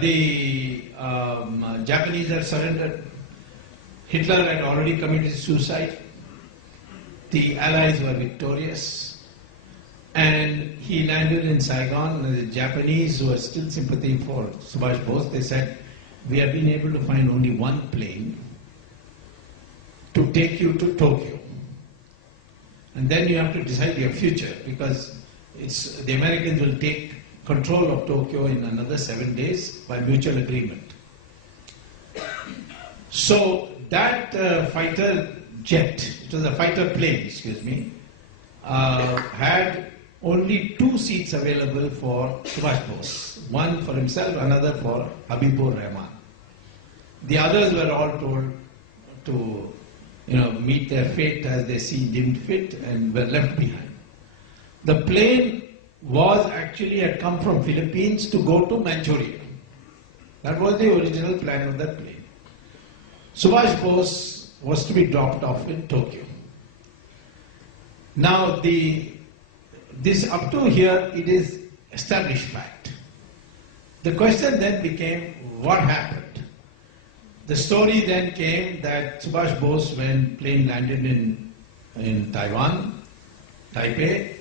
The Japanese had surrendered. Hitler had already committed suicide. The Allies were victorious. And he landed in Saigon, and the Japanese, who were still sympathetic for Subhash Bose, they said, we have been able to find only one plane to take you to Tokyo. And then you have to decide your future, because the Americans will take control of Tokyo in another 7 days by mutual agreement. So that fighter jet, it was a fighter plane, excuse me, had only 2 seats available for Subhash Bose. One for himself, another for Habibur Rahman. The others were all told to meet their fate as they deemed fit, and were left behind. The plane had come from Philippines to go to Manchuria. That was the original plan of that plane. Subhash Bose was to be dropped off in Tokyo. Now, this up to here, it is established fact. The question then became, what happened? The story then came that Subhash Bose, when plane landed in Taiwan, Taipei,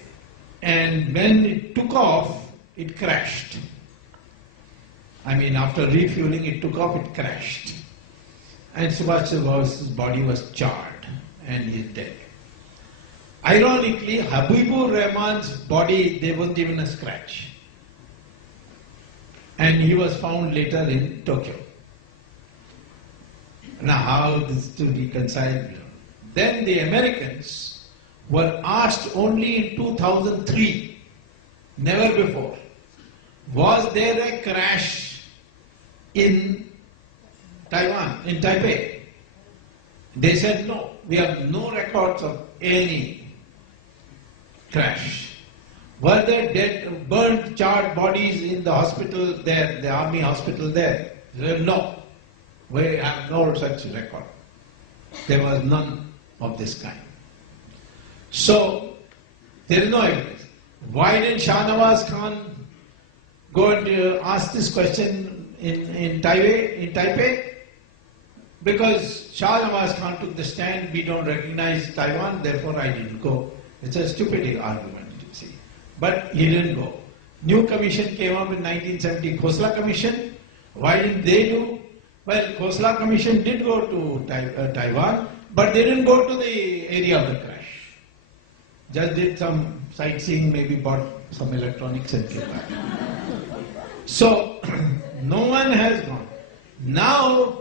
and when it took off, it crashed. I mean, after refueling, it took off, it crashed. And Subhash Bose's body was charred, and he is dead. Ironically, Habibur Rahman's body, there wasn't even a scratch. And he was found later in Tokyo. Now, how this to reconcile? Then the Americans were asked only in 2003, never before, was there a crash in Taiwan, in Taipei? They said no, we have no records of any crash. Were there dead, burnt, charred bodies in the hospital there, the army hospital there? They said no. We have no such record. There was none of this kind. So, there is no evidence. Why did Shah Nawaz Khan go and ask this question in Taipei? Because Shah Nawaz Khan took the stand, we don't recognize Taiwan, therefore I didn't go. It's a stupid argument, you see. But he didn't go. New commission came up in 1970, Khosla Commission. Why didn't they do? Well, Khosla Commission did go to Taiwan, but they didn't go to the area of the crash. Just did some sightseeing, maybe bought some electronics and came back. So, no one has gone. Now,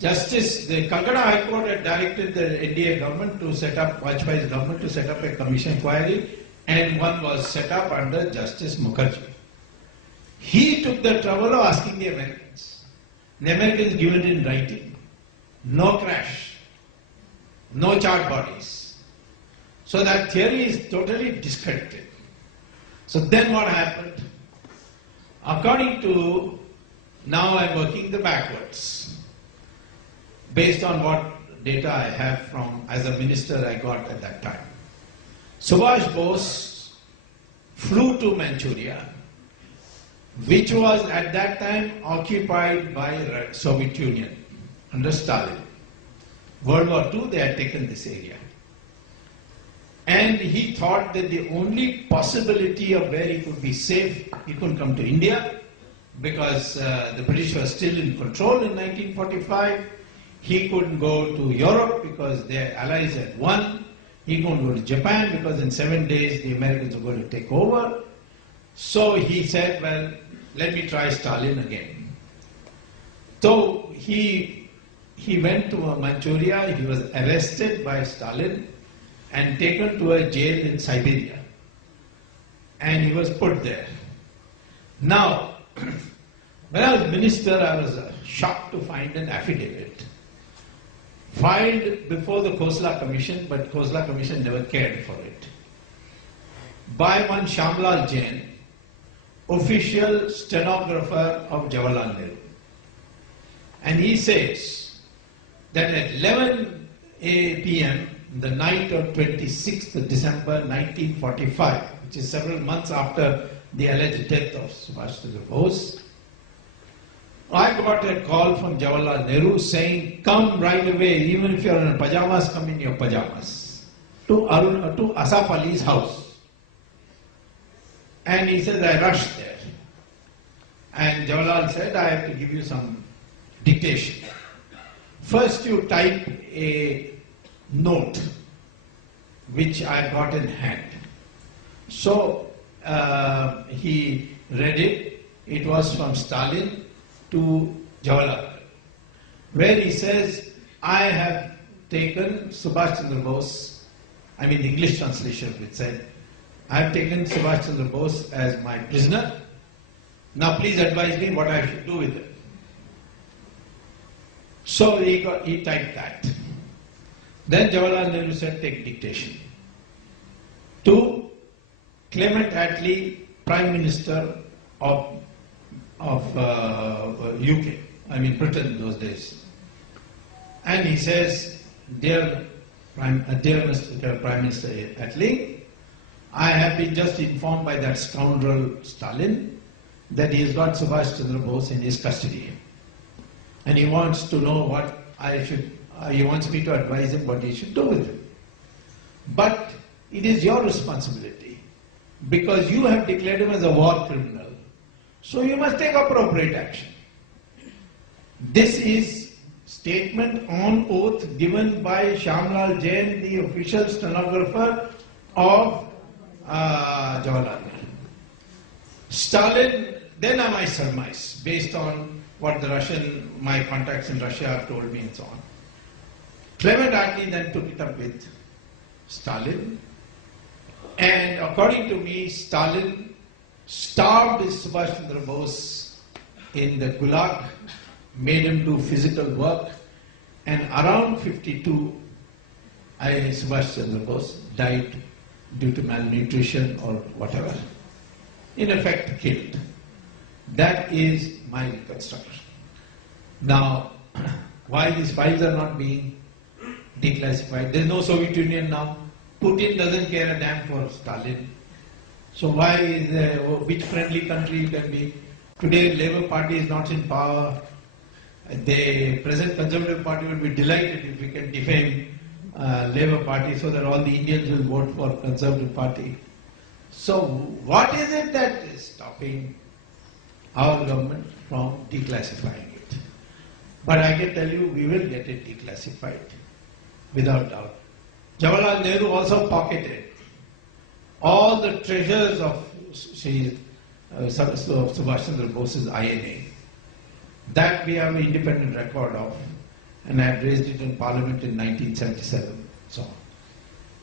the Calcutta High Court had directed the NDA government to set up, Vajpayee's government to set up a commission inquiry, and one was set up under Justice Mukherjee. He took the trouble of asking the Americans. The Americans given it in writing. No crash. No charred bodies. So that theory is totally discredited. So then what happened? According to, now I'm working the backwards. Based on what data I have from, as a minister I got at that time. Subhash Bose flew to Manchuria, which was at that time occupied by Soviet Union under Stalin. World War II, they had taken this area. And he thought that the only possibility of where he could be safe, he couldn't come to India, because the British were still in control in 1945. He couldn't go to Europe because their allies had won. He couldn't go to Japan because in 7 days the Americans were going to take over. So he said, well, let me try Stalin again. So he went to Manchuria, he was arrested by Stalin and taken to a jail in Siberia. And he was put there. Now, when I was minister, I was shocked to find an affidavit filed before the Khosla Commission, but Khosla Commission never cared for it, by one Shamlal Jain, official stenographer of Jawaharlal Nehru. And he says that at 11 p.m., the night of 26th December 1945, which is several months after the alleged death of Subhash Chandra Bose, I got a call from Jawaharlal Nehru saying, come right away, even if you're in pajamas, come in your pajamas, to Asaf Ali's house. And he said, I rushed there. And Jawaharlal said, I have to give you some dictation. First you type a note, which I got in hand. So he read it. It was from Stalin to Jawaharlal, where he says, I have taken Subhash Chandra Bose, I mean the English translation which said, I have taken Subhash Chandra Bose as my prisoner. Now please advise me what I should do with it. So he typed that. Then Jawaharlal Nehru said, take dictation. To Clement Attlee, Prime Minister of UK, I mean Britain in those days. And he says, Dear Mr. Prime Minister Attlee, I have been just informed by that scoundrel Stalin that he has got Subhash Chandra Bose in his custody. And he wants to know what he wants me to advise him what he should do with him. But it is your responsibility, because you have declared him as a war criminal. So you must take appropriate action. This is statement on oath given by Shyamlal Jain, the official stenographer of Jawaharlal Nehru. Stalin, then I surmise, based on what my contacts in Russia have told me and so on. Clement Attlee then took it up with Stalin, and according to me, Stalin starved Subhash Chandra Bose in the Gulag, made him do physical work, and around 52, Subhash Chandra Bose died due to malnutrition or whatever. In effect, killed. That is my reconstruction. Now, why these files are not being declassified? There is no Soviet Union now. Putin doesn't care a damn for Stalin. So why is which friendly country you can be? Today, Labour Party is not in power. The present Conservative Party will be delighted if we can defame Labour Party so that all the Indians will vote for Conservative Party. So what is it that is stopping our government from declassifying it? But I can tell you, we will get it declassified, without doubt. Jawaharlal Nehru also pocketed all the treasures of Subhash Chandra Bose's INA. That we have an independent record of, and I had raised it in Parliament in 1977.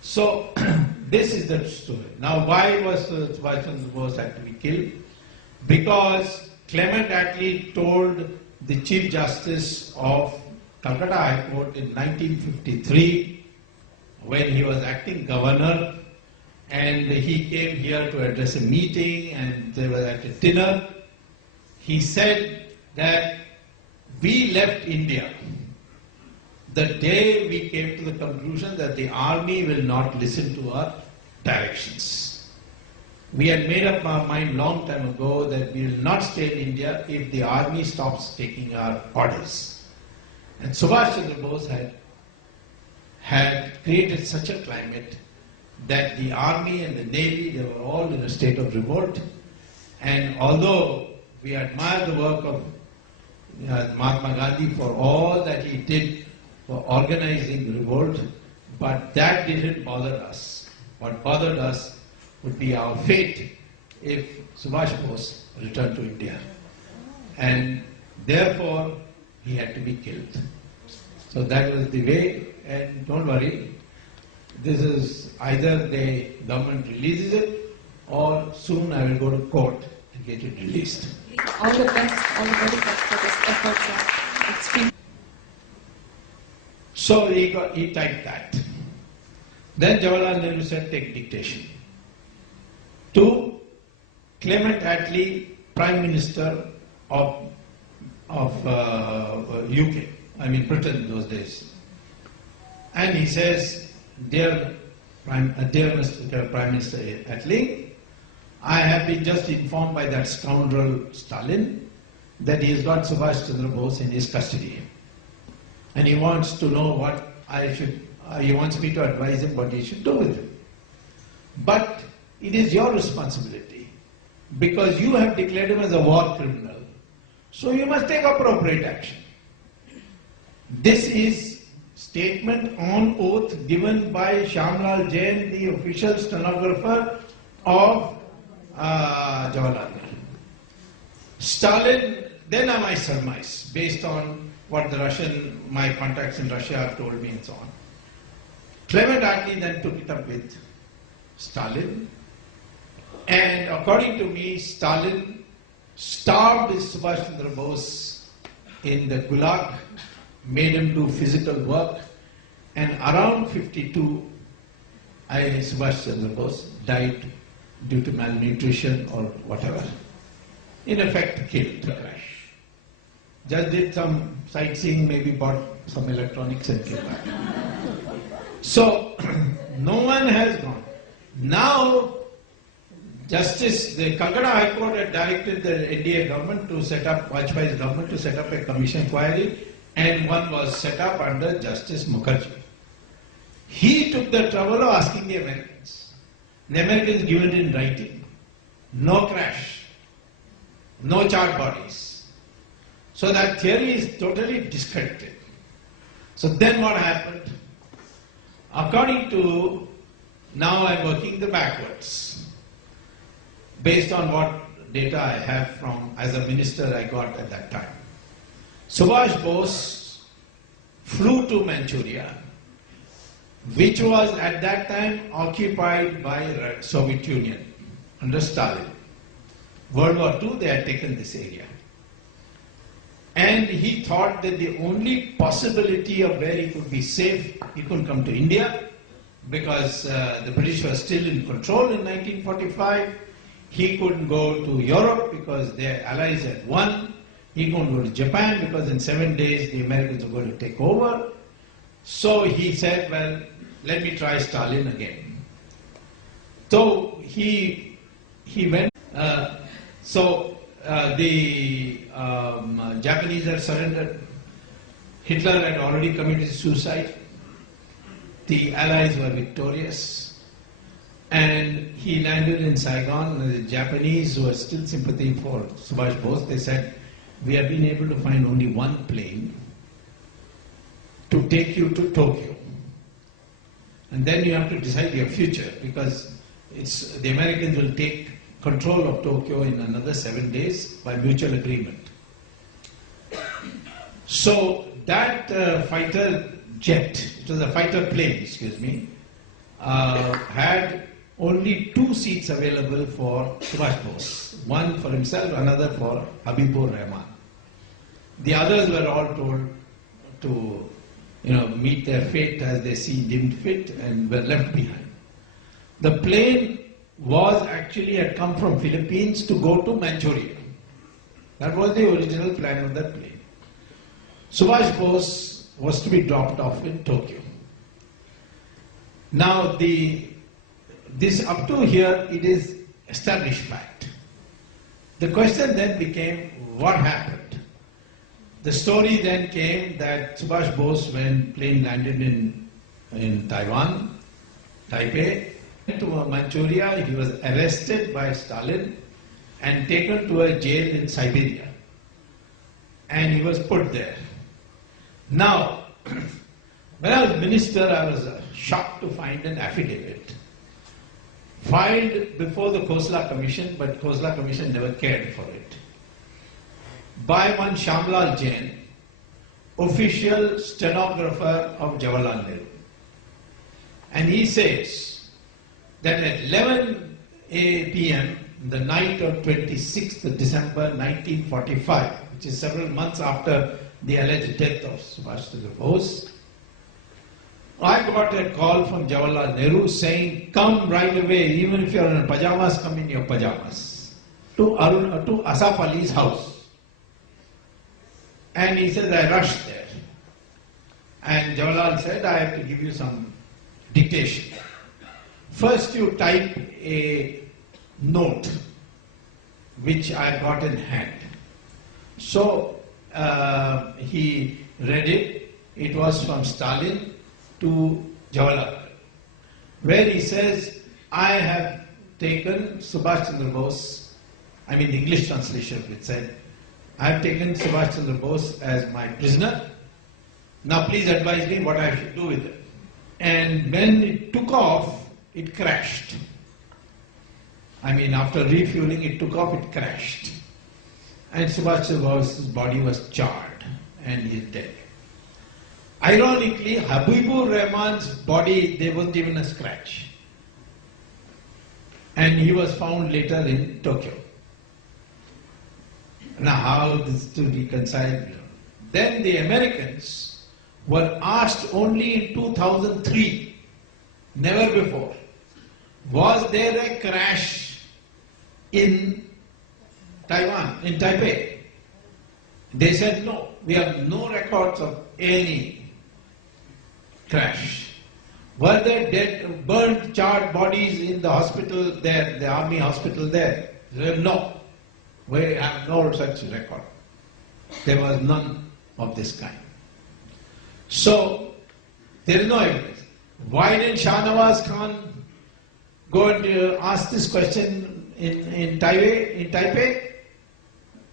So this is the story. Now, why was Subhash Chandra Bose had to be killed? Because Clement Attlee told the Chief Justice of Calcutta High Court in 1953, when he was acting governor, and he came here to address a meeting, and they were at a dinner. He said that we left India the day we came to the conclusion that the army will not listen to our directions. We had made up our mind long time ago that we will not stay in India if the army stops taking our orders. And Subhash Chandra Bose had created such a climate that the army and the navy, they were all in a state of revolt. And although we admire the work of Mahatma Gandhi for all that he did for organizing the revolt, but that didn't bother us. What bothered us would be our fate if Subhash Bose returned to India. And therefore, he had to be killed. So that was the way, and don't worry, this is either the government releases it, or soon I will go to court and get it released. All the best, all the very best for this effort, sir. Extreme. So he typed that. Then Jawaharlal Nehru said, take dictation. To Clement Attlee, Prime Minister of UK, I mean Britain in those days. And he says, Dear Mr. Prime Minister Attlee, I have been just informed by that scoundrel Stalin that he has got Subhash Chandra Bose in his custody. And he wants to know what he wants me to advise him what he should do with him. But it is your responsibility, because you have declared him as a war criminal. So you must take appropriate action. This is statement on oath given by Shyamlal Jain, the official stenographer of Jawaharlal Nehru. Stalin, then I might surmise, based on what my contacts in Russia have told me and so on. Clement Attlee then took it up with Stalin, and according to me, Stalin starved Subhash Chandra Bose in the Gulag, made him do physical work, and around 52, Subhash Chandra Bose died due to malnutrition or whatever. In effect, killed to crash. Just did some sightseeing, maybe bought some electronics and came back. So, no one has gone. Now, the Calcutta High Court had directed the NDA government to set up, Vajpayee's government to set up a commission inquiry, and one was set up under Justice Mukherjee. He took the trouble of asking the Americans. The Americans given it in writing. No crash. No charred bodies. So that theory is totally discredited. So then what happened? According to, now I'm working the backwards, based on what data I have from, as a minister I got at that time. Subhash Bose flew to Manchuria, which was at that time occupied by the Soviet Union under Stalin. World War II, they had taken this area. And he thought that the only possibility of where he could be safe, he couldn't come to India, because the British were still in control in 1945. He couldn't go to Europe because their allies had won. He couldn't go to Japan because in 7 days the Americans were going to take over. So he said, well, let me try Stalin again. So he went. The Japanese had surrendered. Hitler had already committed suicide. The Allies were victorious. And he landed in Saigon, and the Japanese, who were still sympathetic for Subhash Bose, they said, we have been able to find only one plane to take you to Tokyo. And then you have to decide your future, because the Americans will take control of Tokyo in another 7 days by mutual agreement. So that fighter jet, it was a fighter plane, excuse me, had only 2 seats available for Subhash Bose. One for himself, another for Habibur Rahman. The others were all told to meet their fate as they deemed fit, and were left behind. The plane had come from Philippines to go to Manchuria. That was the original plan of that plane. Subhash Bose was to be dropped off in Tokyo. Now this up to here, it is established fact. The question then became, what happened? The story then came that Subhash Bose, when plane landed in Taiwan, Taipei, to Manchuria, he was arrested by Stalin and taken to a jail in Siberia. And he was put there. Now, when I was minister, I was shocked to find an affidavit filed before the Khosla Commission, but Khosla Commission never cared for it, by one Shyamlal Jain, official stenographer of Jawaharlal Nehru. And he says that at 11 p.m., the night of 26th December 1945, which is several months after the alleged death of Subhash Chandra Bose, I got a call from Jawaharlal Nehru saying, come right away, even if you're in pajamas, come in your pajamas, to Asaf Ali's house. And he said, I rushed there. And Jawaharlal said, I have to give you some dictation. First you type a note which I got in hand. So he read it. It was from Stalin to Jawaharlal, where he says, I have taken Subhash Chandra Bose, I mean the English translation of it said, I have taken Subhash Chandra Bose as my prisoner. Now please advise me what I should do with it. And when it took off, it crashed. I mean, after refueling, it took off, it crashed. And Subhash Chandra Bose's body was charred and he is dead. Ironically, Habibur Rahman's body, there wasn't even a scratch. And he was found later in Tokyo. Now, how this to reconcile? Then the Americans were asked only in 2003, never before, was there a crash in Taiwan, in Taipei? They said no, we have no records of any crash. Were there dead, burnt, charred bodies in the hospital there, the army hospital there? They said no, we have no such record. There was none of this kind. So, there is no evidence. Why did Shah Nawaz Khan go and ask this question in Taipei?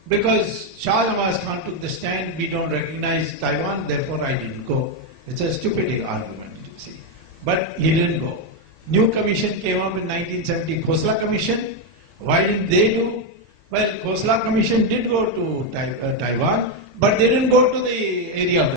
Because Shah Nawaz Khan took the stand, we don't recognize Taiwan, therefore I didn't go. It's a stupid argument, you see. But he didn't go. New commission came up in 1970, Khosla Commission. Why didn't they do? Well, Khosla Commission did go to Taiwan, but they didn't go to the area of